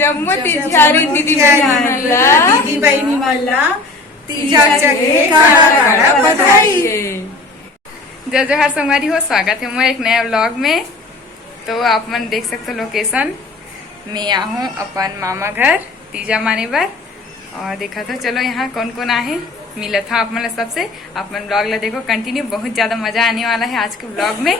जम्मू तिझ्यारी दीदी बहिणी मला तिझ्याच्या घे काढा काढा बधाई। जय जोहार संगवारी हो, स्वागत है मैं एक नया व्लॉग में। तो आप मन देख सकते हो लोकेशन, मैं यहाँ हूँ अपन मामा घर तीजा माने बर। और देखा तो चलो यहाँ कौन कौन आए मिला था आप मन सबसे। आप मन ब्लॉग ला देखो कंटिन्यू, बहुत ज्यादा मजा आने वाला है आज के ब्लॉग में।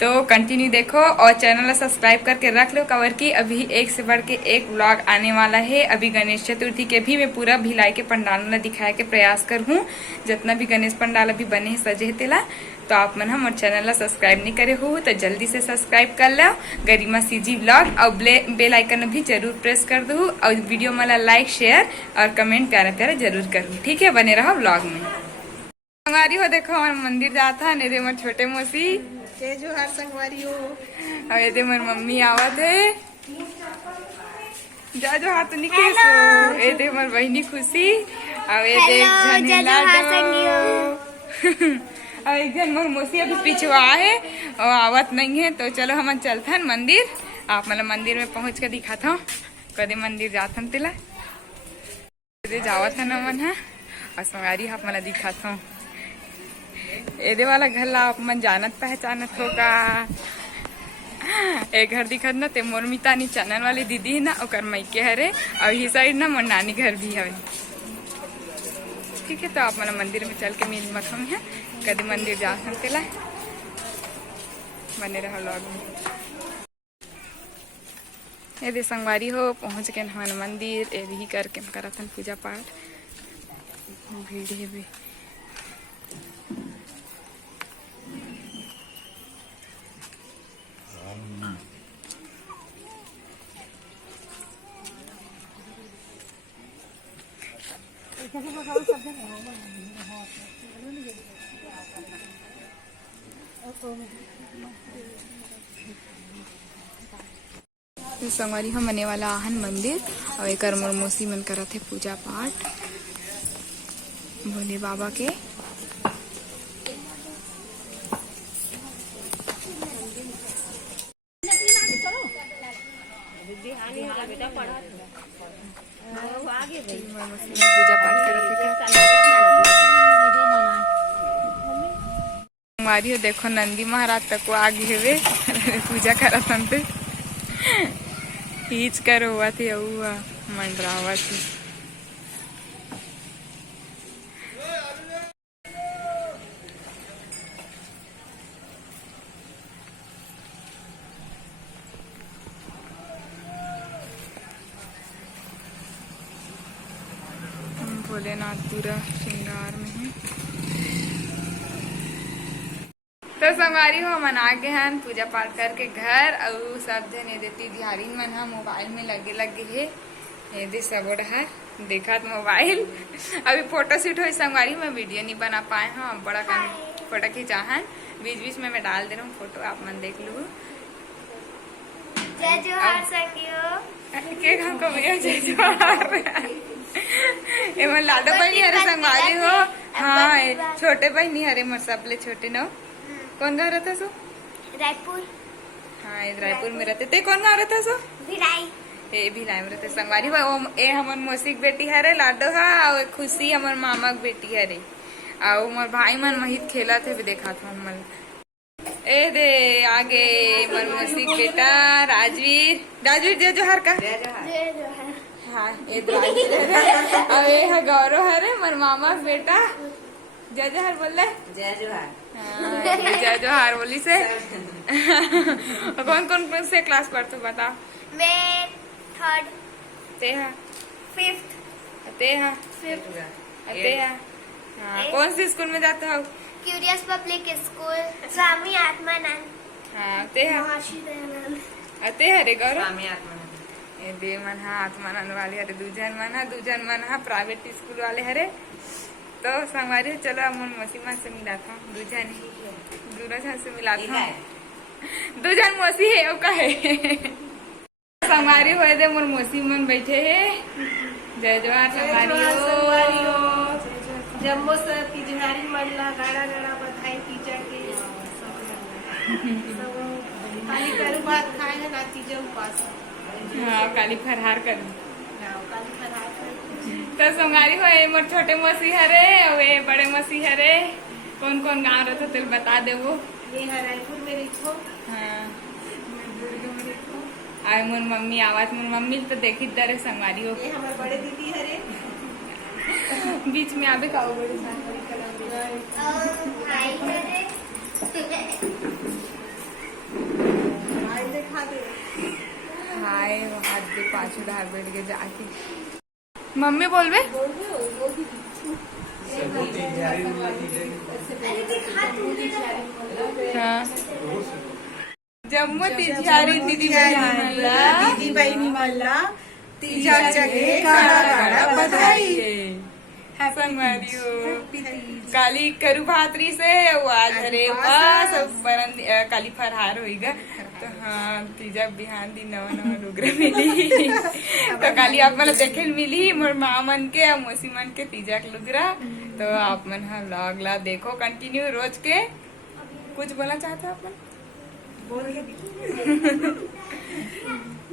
तो कंटिन्यू देखो और चैनल सब्सक्राइब करके रख लो कवर की। अभी एक से बढ़ के एक व्लॉग आने वाला है। अभी गणेश चतुर्थी के भी मैं पूरा भिलाई के पंडाल दिखाए के प्रयास कर हूँ। जितना भी गणेश पंडाल अभी बने हैं सजे तेला, तो आप मन हम चैनल सब्सक्राइब नहीं करे हो तो जल्दी से सब्सक्राइब कर लो। गरिमा सीजी व्लॉग और बेल आइकन भी जरूर प्रेस कर दो। और वीडियो मला लाइक शेयर और कमेंट प्यारा प्यारा जरूर करूँ, ठीक है। बने रहो व्लॉग में। संगवारी हो देखो हमारे मंदिर जाता है ने छोटे मोसी जय जोहार संगवारी हो। और ये मोर मम्मी आवत है। जा जो हाथ निके सो ए दे मोर बहनी खुशी। और ये देख जन लाडो और एक जन मोर मोसी अभी पिछवा है और आवत नहीं है। तो चलो हम चलते हैं मंदिर। आप मतलब मंदिर में पहुंच के दिखाता हूँ कदे मंदिर जाता हूँ तिला जावत है न मन है। और संगारी आप मला दिखाता हूँ एदे वाला घर ला आप मन जानत पहचानत होगा। एक घर दिखत न ते मोर मितानी चैनल वाली दीदी है ना, ओकर मायके हरे। और ये साइड ना मोर नानी घर भी है, ठीक है। तो आप मन मंदिर में चल के मिल मत हम है कभी मंदिर जा सकते ला। बने रहो व्लॉग में। यदि संगवारी हो पहुंच के हमारे मंदिर ये भी करके करत हन पूजा पाठ। भीड़ भी संगवारी हम मने वाला आहन मंदिर। और एक मोर मौसी मन करत है पूजा पाठ भोले बाबा के। पूजा पाठ करत हमारी देखो नंदी महाराज तक आगे हेवे पूजा करत हनते खींच कर हुआ थे मंडरावा थी। भोलेनाथ पूरा श्रृंगार में है। तो संगवारी हो मन आ गए हैं पूजा पाठ करके घर। और सब जन ये देती दिहारी मन हा मोबाइल में लगे है। ये दे सब देखा तो मोबाइल अभी फोटो शूट हुई संगवारी में वीडियो नहीं बना पाए। हाँ बड़ा कम फोटो खींचा है, बीच बीच में मैं डाल दे रहा हूँ फोटो, आप मन देख लो। जय जोहार सखियो के हमको भैया जय जोहार। ये मन लाडो बहनी हरे संगवारी हो। हाँ छोटे बहनी हरे मोर सबले छोटे नो। कौन गाँव रहता सो? रायपुर। हाँ रायपुर में रहते। ते कौन गाँव रहता सो? भिलाई। ए भिलाई में रहते संगवारी हो। ए हमर मौसी के बेटी हरे लाडो हा और खुशी हमर मामा के बेटी हरे। और मोर भाई मन महित खेला थे देखा था हमन। ए दे आगे मोर मौसी के बेटा राजवीर। राजवीर जय जोहार का। जय जोहार। हाँ ये राजवीर और ये है गौरव हरे मोर मामा के बेटा। जय जोहार बोल ले। जय जोहार। जय जोहार बोली से। कौन कौन से क्लास पढ़ते हो बता? मैं थर्ड। तेहा फिफ्थ। तेहा तेहा। हाँ कौन सी स्कूल में जाते हो? Curious public school Swami Atmanand. हाँ तेहा महर्षि दयानंद। तेहा रे गौरव। स्वामी आत्मानंद। ये दे मन हा आत्मानंद वाले हरे दूजन मन हा प्राइवेट स्कूल वाले हरे। तो संगवारी चलो अमन मौसी माँ से मिलाता हूँ। दूजन से मिलाता हूँ। दूजन मौसी है का है। संगवारी हुए दे मोर मौसी मन बैठे है। जय जोहार संगवारी हो। जम्मू से तिजहारी मल्ला गाड़ा गाड़ा बधाई तीजा के खाली करू भात खाए है ना तीजा उपास। हाँ काली फरहार कर काली फरहार कर तो संगारी हो मोर छोटे मौसी हरे वे बड़े मौसी हरे कौन कौन गाँव रहते तेल बता दे वो। ये है रायपुर में रिखो। हाँ आए मोर मम्मी आवाज मोर मम्मी तो देखी दरे संगारी हो ये हमारे बड़े दीदी हरे बीच में आवे का बड़े हाय करे आज दिखा दे हाय हाथ दे पाछू ढार बैठ के जाके मम्मी बोलबे हाँ जम्मू तिजारी दीदी दीदी बहिणी मला तिच्या गे काळा काळा बधाई संगवारी हो काली करू भातरी से वो आज हरे पास बरन काली फरहार होईगा तो हाँ तीजा बिहान दी नवा नवा लुगरा मिली तो काली आप मन देखे मिली मोर माँ मन के और मौसी मन के तीजा के लुगरा तो आप मन हाँ लॉग ला देखो कंटिन्यू रोज के कुछ बोलना चाहते हो आप मन बोल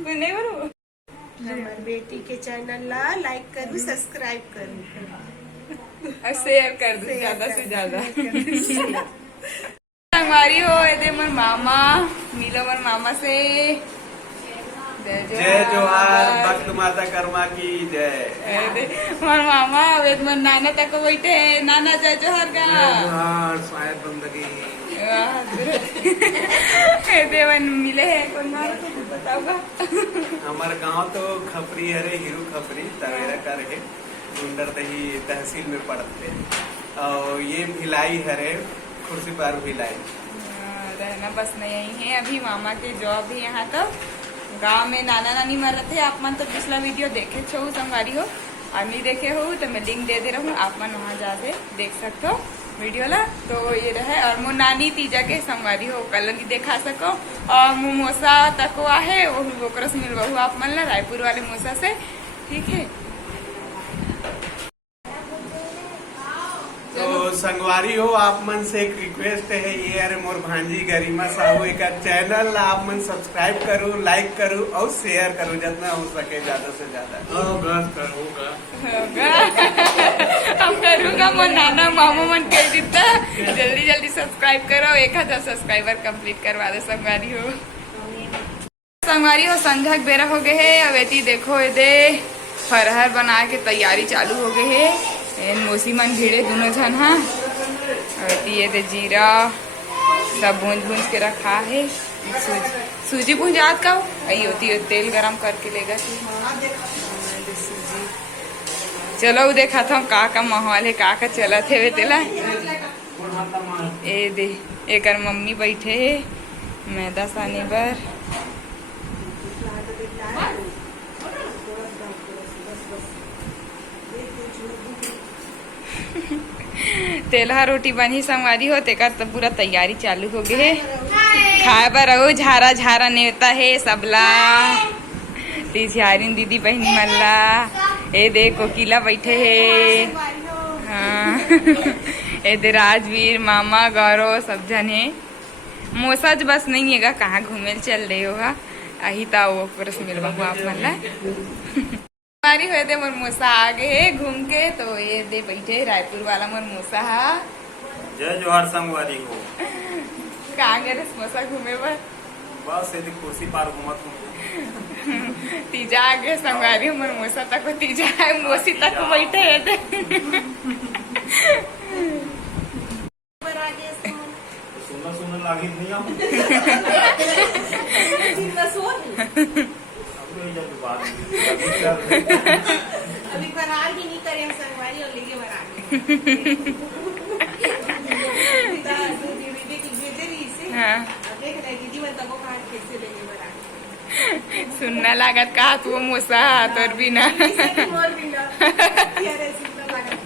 कोई नहीं बोलो हमार बेटी के चैनल ला लाइक करू सब्सक्राइब करू और शेयर कर दो ज्यादा से ज्यादा संगवारी हो दे मोर मामा मिलो मोर मामा से जय जोहार भक्त माता कर्मा की जय। मोर मामा वेद मोर नाना तक बैठे नाना जय जोहार का जोहार शायद बंदगी देवन मिले है कौन मारा तो बताओगा। हमारे गांव तो खपरी हरे हिरू खपरी तवेरा का रहे गुंडरदही तहसील में पड़ते और ये भिलाई हरे खुर्सी पर भिलाई रहना बस नहीं यही है अभी मामा के जॉब है यहाँ तो गांव में नाना नानी मर रहे थे आप मन तो पिछला वीडियो देखे छो संगवारी हो और नहीं देखे हो तो मैं लिंक दे दे रहा हूँ आप मन वहाँ जाके देख सकते हो वीडियो ला तो ये रहे और मो नानी तीजा के संगवारी हो कल नहीं देखा सको और मोसा तको है वो से मिलवाऊ आप मन ला रायपुर वाले मोसा से ठीक है। तो संगवारी हो आप मन से एक रिक्वेस्ट है ये अरे मोर भांजी गरिमा साहू एक चैनल आप मन सब्सक्राइब करो लाइक करो और शेयर करो जितना हो सके ज्यादा से ज्यादा हम करूँगा मोर नाना मामा मन कह देता जल्दी जल्दी सब्सक्राइब करो 1000 सब्सक्राइबर कंप्लीट करवा दे संगवारी हो। संगवारी हो संध्या के बेरा हो गए है अवेती देखो ये फरहर बना के तैयारी चालू हो गई है मौसी मन भीड़े दोनों जन हाँ ये दे जीरा सब भूंज के रखा है सूजी भूंजात का आई होती है तेल गरम करके लेगा सूजी चलो देखा था का माहौल है का चला थे वे तेला ए दे एक मम्मी बैठे है मैदा साने पर तेलहा रोटी बनी संगवारी हो तेका तो पूरा तैयारी चालू हो गए खाए पर रहो झारा झारा नेवता है सबला तिझारिन दीदी बहनी मल्ला ए दे कोकिला बैठे है हाँ ए दे राजवीर मामा गौरव सब जन है मोसाज बस नहीं हैगा कहाँ घूमे चल रहे होगा अही था वो परस मिलवा आप मल्ला हमारी हुए थे मोर मोसा आ गए घूम के तो ये दे बैठे रायपुर वाला मोर मोसा हा जय जोहार संगवारी हो कहाँ गए थे मोसा घूमे पर बस यदि कुर्सी पार घूमत हूँ तीजा आ गए संगवारी मोर मोसा तक तीजा मोसी तक बैठे थे सुनना लागी नहीं अभी फरहार भी नहीं करे हम संगवारी और लेके हाँ दीदी मन तको काट कैसे लेके बना सुनना लागत कहा तू मोसा तोर भी ना मोर भी ना यार सुनना लागत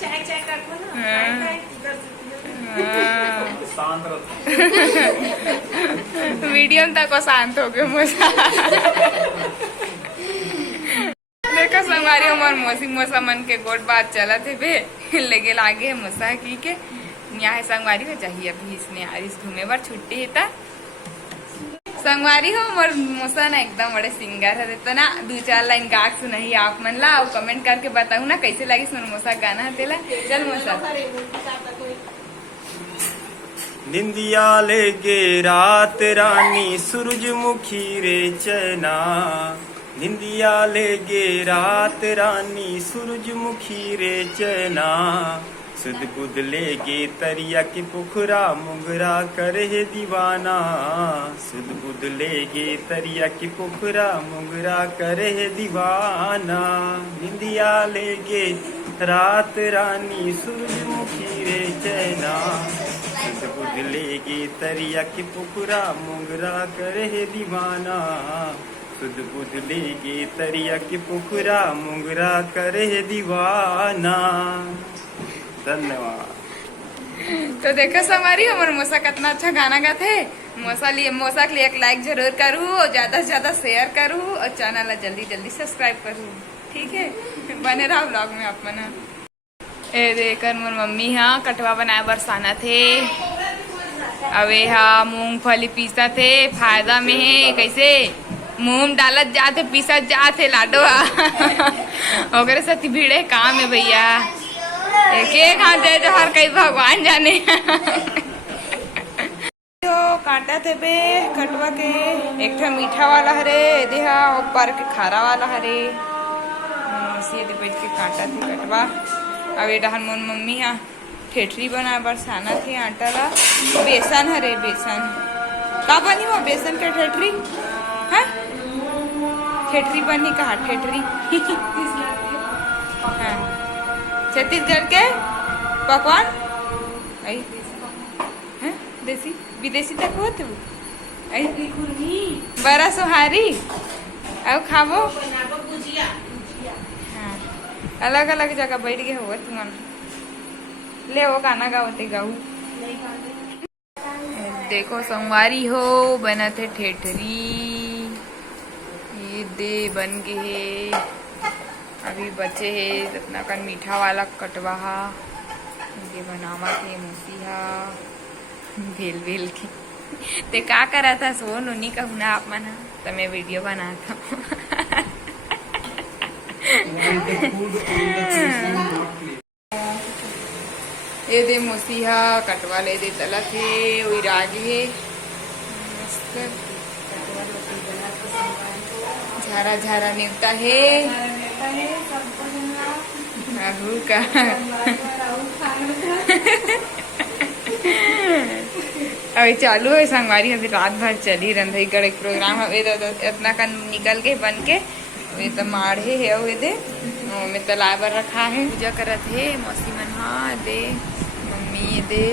चेक चेक रखो ना शांत वीडियो तक शांत हो गए मोसा देखो संगवारी हमार मौसी मोसा मन के गोट बात चला थे बे लगे लागे मोसा की के यहाँ संगवारी को चाहिए अभी इसने आरिस घूमे बार छुट्टी है संगवारी हो मोर मोसा ना एकदम बड़े सिंगर है तो ना 2-4 लाइन गा के सुनही आप मन ला और कमेंट करके बताऊ ना कैसे लगी मोर मोसा गाना हतेला। चल मोसा। निंदिया लेके रात रानी सूरजमुखी रे चैना, निंदिया लेके रात रानी सूरजमुखी रे चैना, सुध बुध लेके तरिया के पुखरा मुगरा करे दीवाना, सुध बुध लेके तरिया के पुखरा मुगरा करे दीवाना, निंदिया लेके रात रानी सूरजमुखी रे चैना, सुध बुध लेके तरिया के पुखरा मुगरा करे दीवाना, सुध बुध लेके तरिया के पुखरा मुगरा करे दीवाना। धन्यवाद। तो देखो हमारी हमारे मोसा कितना अच्छा गाना गाते है। मोसा के लिए एक लाइक जरूर करूँ और ज्यादा से ज्यादा शेयर करूँ और चैनल ला जल्दी जल्दी सब्सक्राइब करूँ, ठीक है। बने रहो ब्लॉग में आप मना। ए देकर मोर मम्मी हाँ कटवा बनाए बरसाना थे। अवे हाँ मूंगफली पीसा थे, फायदा में है कैसे मूंग डालत जाते पीसत जाते लाडो ओकरे साथ भीड़े काम है भैया। एक हाथ दे जो हर कई भगवान जाने तो कांटा थे बे कटवा के एक ठा मीठा वाला हरे देहा ऊपर के खारा वाला हरे सीधे बैठ के कांटा थे कटवा। अब ये डहन मोन मम्मी हाँ ठेठरी बना बरसाना थे आटा ला बेसन हरे बेसन का बनी वो बेसन के ठेठरी है ठेठरी बनी कहा ठेठरी हाँ छत्तीसगढ़ के पकवान आई हैं देसी विदेशी तक हो तू आई बड़ा सोहारी अब खाबो हाँ अलग अलग जगह बैठ गए हो तुम ले वो गाना गाओते गाऊ। देखो सोमवारी हो बना थे ठेठरी ये दे बन गए है अभी बचे है अपना कन मीठा वाला कटवा ये बनावा थे मूसिया भेल भेल के ते का करा था सो नोनी कहूँ ना आप मना तो मैं वीडियो बनाता ये दे मूसिया कटवा ले दे तला थे वही राज है झारा झारा निवता है राहु का अभी चालू है संगवारी अभी रात भर चली रंधई गढ़ एक प्रोग्राम है इतना का निकल के बन के वे तो माढ़े है वे दे में तलाब पर रखा है पूजा करत है मौसी मन हाँ दे मम्मी दे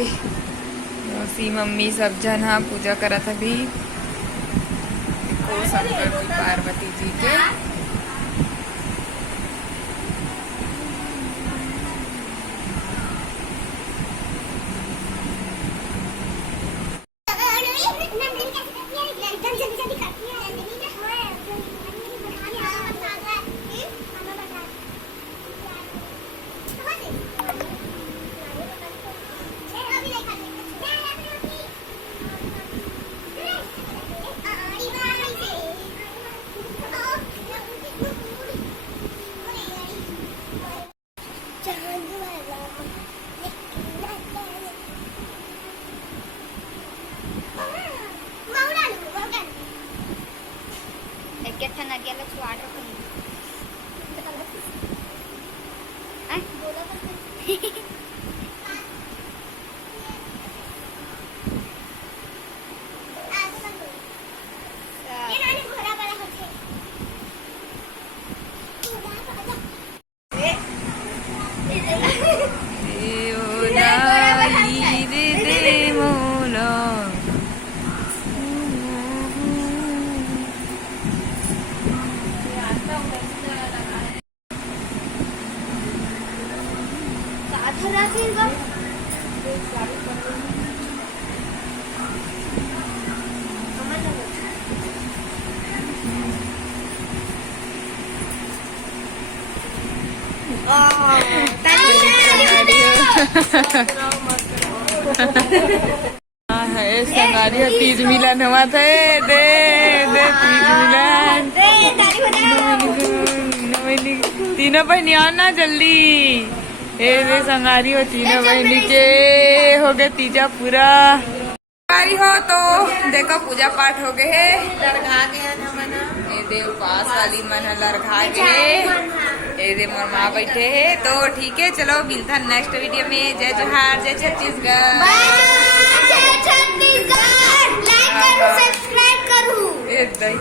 मौसी मम्मी सब जन हाँ पूजा करत अभी शंकर जी पार्वती जी के संगारी तीज मिलन हुआ थे दे दे तीज मिलन तीनों बहनी आना जल्दी ए दे संगारी हो तीनों बहनी के हो गए तीजा पूरा संगारी हो तो देखो पूजा पाठ हो गए है लड़का गया ना मना ए दे उपास वाली मन लड़खा गए ए दे मोर माँ बैठे है तो ठीक है चलो मिलता नेक्स्ट वीडियो में जय जोहार जय छत्तीसगढ़ लाइक करूँ सब्सक्राइब करूँ ए दई